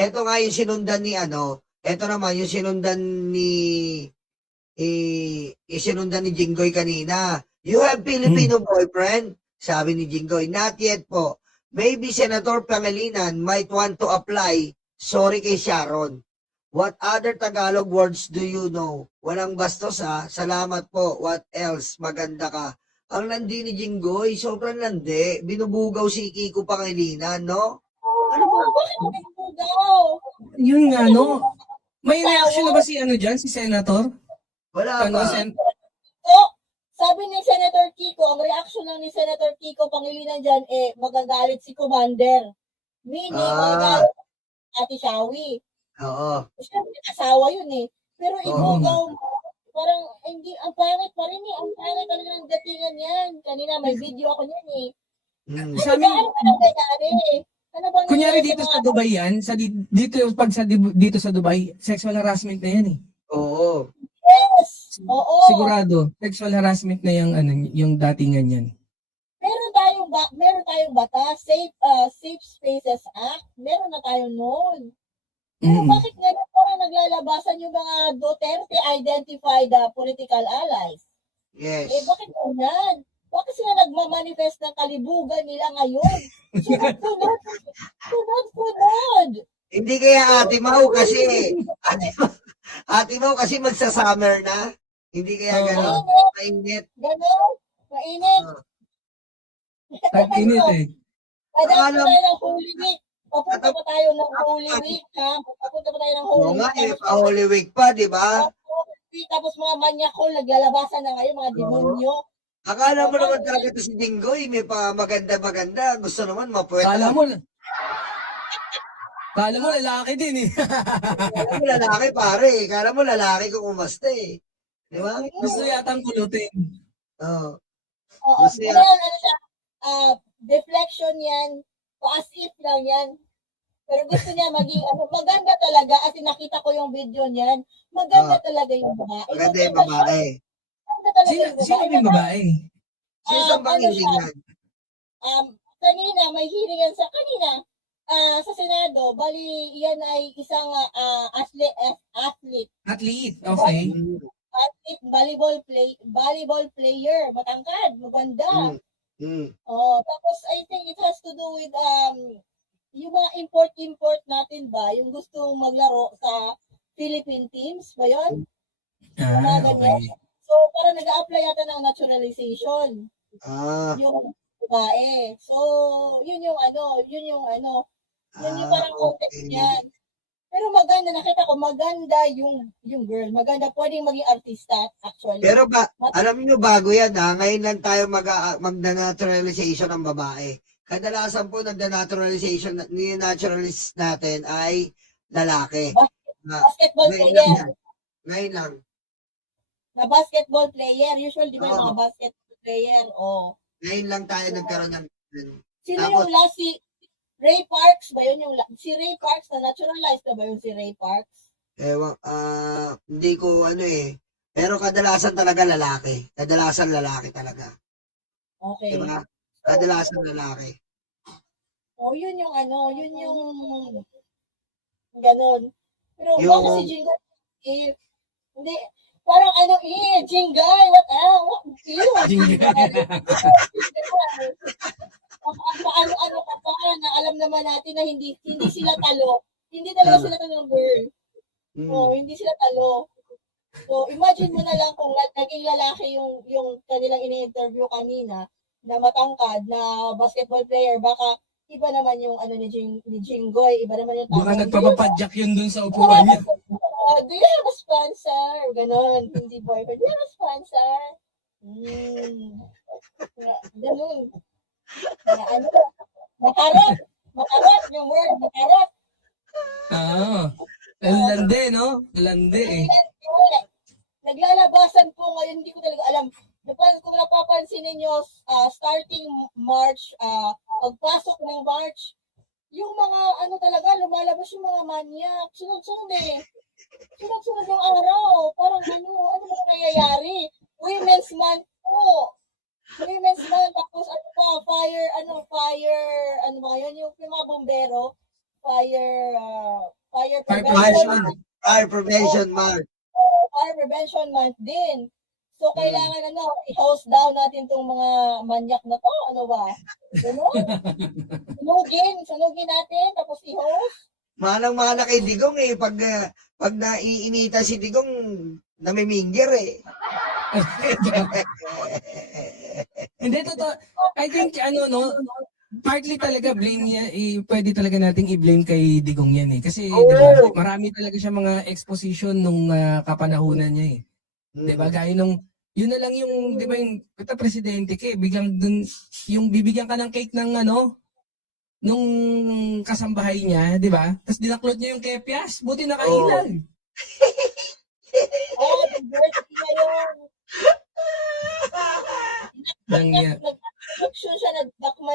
Eto nga yung sinundan ni eto naman yung sinundan ni sinundan ni Jinggoy kanina. You have Filipino boyfriend? Sabi ni Jinggoy, not yet po. Maybe Senator Pangilinan might want to apply. Sorry kay Sharon. What other Tagalog words do you know? Walang bastos ha. Salamat po. What else? Maganda ka. Ang landi ni Jinggoy, sobrang landi. Binubugaw si Kiko Pangilinan, no? Ano ba? Bakit mo binubugaw? Yun nga, no? May reaction na ba si dyan, si Senator? Wala pa. Sabi ni Senator Kiko, ang reaction lang ni Senator Kiko Pangilinan dyan, magagalit si Commander. Meaning, magagalit Ate Shawi. Oo. Siyempre, asawa yun eh. Pero ibugaw mo, parang, hindi, ang pangit pa rin eh. Ang pangit talaga ng datingan yan. Kanina, may video ako niyan eh. Sa amin, Ano ba kunyari dito sa Dubai yan, dito sa Dubai, sexual harassment na yan eh. Oo. Yes! Oo. Sigurado, sexual harassment na yung datingan yan. Meron tayong batas, Safe Spaces Act. Meron na tayo noon. Pero bakit ngayon parang naglalabasan yung mga Duterte identified political allies? Yes. Bakit ganyan? Bakit sila nagmamanifest ng kalibugan nila ngayon? Sunod! Hindi kaya Ate Mau kasi magsa-summer na. Hindi kaya gano'n. Mainit. Ganon? Mainit? Tag-init eh. Papunta tayo ng Holy Week. Papunta pa tayo ng Holy Week, ha? Papunta pa tayo ng Holy Oo nga, Week. Holy Week pa, di ba? Tapos mga manyakol, naglalabasan na ngayon, mga demonyo. Akala mo naman talaga ito si Dinggoy, may pa maganda-maganda. Gusto naman mapuweta. Kala mo lalaki din eh. Kala mo lalaki pare. Kala mo lalaki kung umasta eh. Di ba? Gusto yatang kulutin. Oo. Oo, pero ano siya, deflection yan, as if lang yan. Pero gusto niya maging, maganda talaga, at nakita ko yung video niyan, maganda talaga yung babae. Maganda yung babae. Maganda talaga yung babae. Sino yung babae? Sino bang hindi yan? Kanina, may hearing yan kanina, sa Senado, bali, yan ay isang athlete. Athlete, okay. Athlete, volleyball player, matangkad, maganda. Tapos I think it has to do with yung mga import natin ba, yung gustong maglaro sa Philippine teams ba yun? Okay. So, parang nag-a-apply yata ng naturalization. Yung babae. So, yun yung parang context niyan. Pero maganda, nakita ko, maganda yung girl. Maganda, pwedeng maging artista, actually. Pero alam niyo bago yan ha, ngayon lang tayo magda-naturalization ng babae. Kadalasan po nagda-naturalization, ni-naturalize natin ay lalaki. Basketball player. Ngayon lang. Na basketball player. Usually, di ba yung mga basketball player? Ngayon lang tayo nagkaroon ng... Sino yung last Ray Parks ba yun si Ray Parks na naturalized na ba yun si Ray Parks? Hindi ko pero kadalasan talaga lalaki. Kadalasan lalaki talaga. Okay. Diba? Kadalasan lalaki. Yun yung ganon. Pero bakit si Jingo, hindi, parang Jingay, what paano ka pa na alam naman natin na hindi sila talo. Hindi talaga sila talo ng girl. Hindi sila talo. So, imagine mo na lang kung naging lalaki yung kanilang ini-interview kanina na matangkad na basketball player, baka iba naman yung ni Jinggoy, iba naman yung tao. Baka nagpapapadyak yun dun sa upuan niya. Do you have a sponsor? Ganon, hindi boyfriend. Do you have a sponsor? Ganon. Makarot yung word, makarot. Lande, no? Lande eh. Naglalabasan po ngayon, hindi ko talaga alam. Kung napapansin ninyo, starting March, pagpasok ng March, yung mga talaga, lumalabas yung mga manyak. Sunod-sunod eh. Sunod-sunod yung araw. Parang ano ba nangyayari? Women's Month po. Women's Month, tapos fire, ano ba yun, yung mga bombero, Fire prevention, prevention. Fire prevention month. fire prevention month din. So, Hmm. kailangan i-host down natin tong mga manyak na to. Ano ba? Ganun? Sunugin natin, tapos i-host. Manang-mana kay Digong eh. Pag naiinita si Digong, namimingger eh. Hindi, totoo. I think, partly talaga blame niya, pwede talaga nating i-blame kay Digong yan eh. Kasi, Oo. di ba, marami talaga siya mga exposition nung kapanahunan niya eh. Di ba? Gaya nung, yun na lang yung, di ba, yung presidente ka eh, biglang dun, yung bibigyan ka ng cake ng nung kasambahay niya, di ba? Tapos dinaklot niya yung kepyas, buti nakailag. The birthday niya yun. Nag-action siya,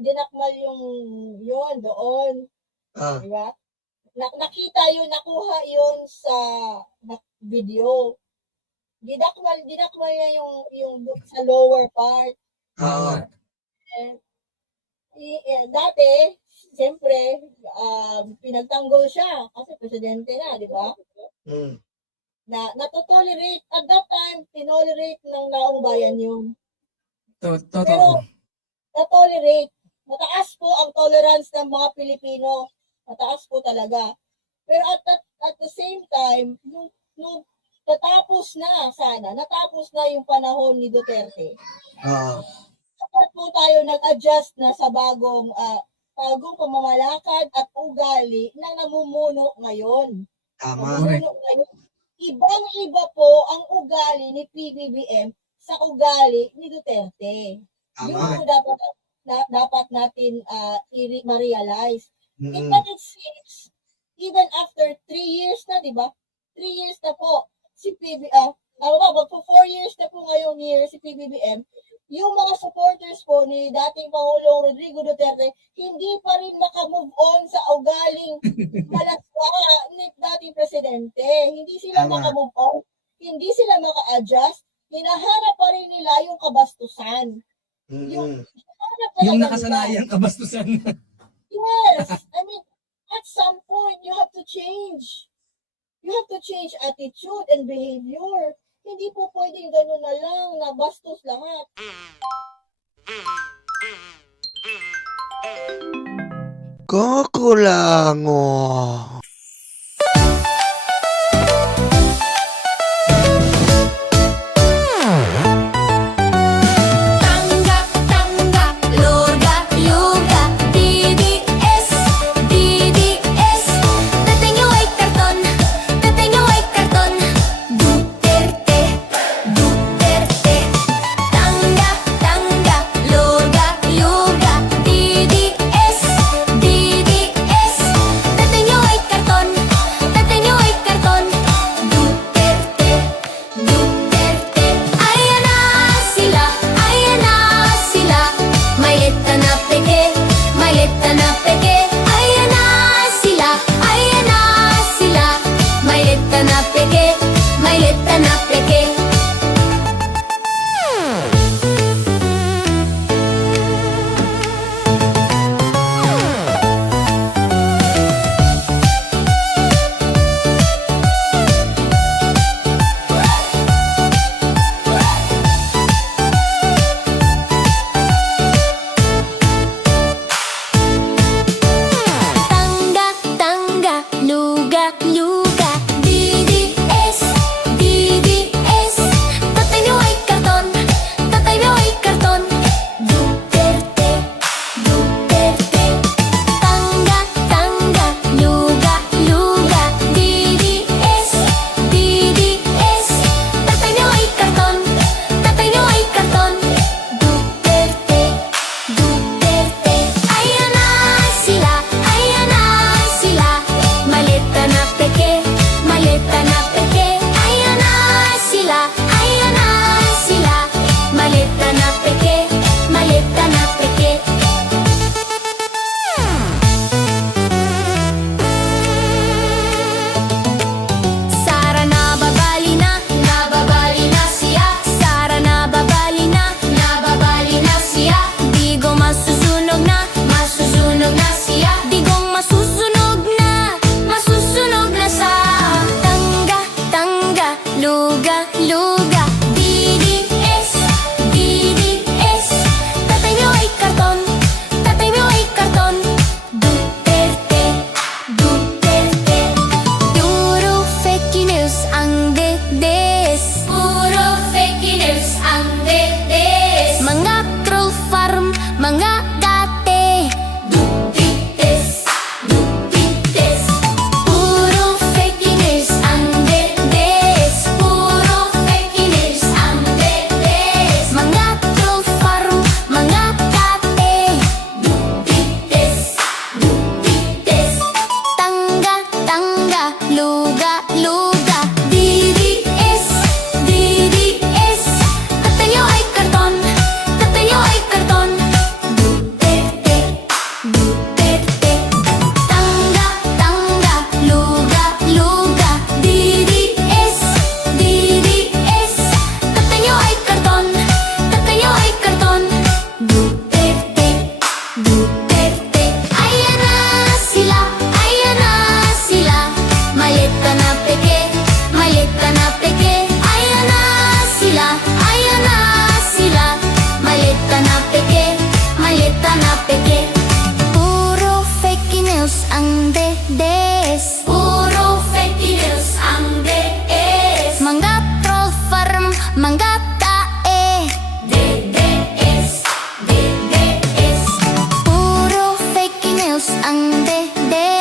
dinakmal yung yun doon. Ah. Diba? Nakita yun, nakuha yun sa video. Dinakmal niya yung sa lower part. Oo. Dati, siyempre, pinagtanggol siya kasi presidente na, di ba? Mm. Natotolerate, at that time, tinolerate ng naong bayan yun. Totoo. Pero, natolerate. Mataas po ang tolerance ng mga Pilipino. Mataas po talaga. Pero at the same time, nung natapos na yung panahon ni Duterte. Oo. Dapat po tayo nag-adjust na sa bagong pamamalakad at ugali na namumuno ngayon. Tama. Namumuno ngayon. Ibang-iba po ang ugali ni PBBM sa ugali ni Duterte. Yun Tama. po dapat natin ma-realize. Mm. But it seems, even after 3 years na, di ba? 3 years na po si magpo 4 years na po ngayong year si PBBM, yung mga supporters po ni dating Pangulong Rodrigo Duterte, hindi pa rin makamove on sa ugaling malaswa ni dating presidente. Hindi sila Tama. makamove on, hindi sila maka-adjust, hinahanap pa rin nila yung kabastusan. Mm. Yung nakasanayang kabastusan. Yes! I mean, at some point, you have to change. You have to change attitude and behavior. Hindi po pwedeng gano'n na lang, na bastos lahat. Kakulango. Tanggap, tanggap, luga, luga, DDS, DDS. Dating yung white karton, dating yung white karton. Duterte, Duterte. Tanggap, tanggap, luga, luga, DDS, DDS. Dating yung white karton. news ang DDS. Puro fake news ang DDS. Mga troll farm, mga tae. DDS, DDS. Puro fake news ang DDS.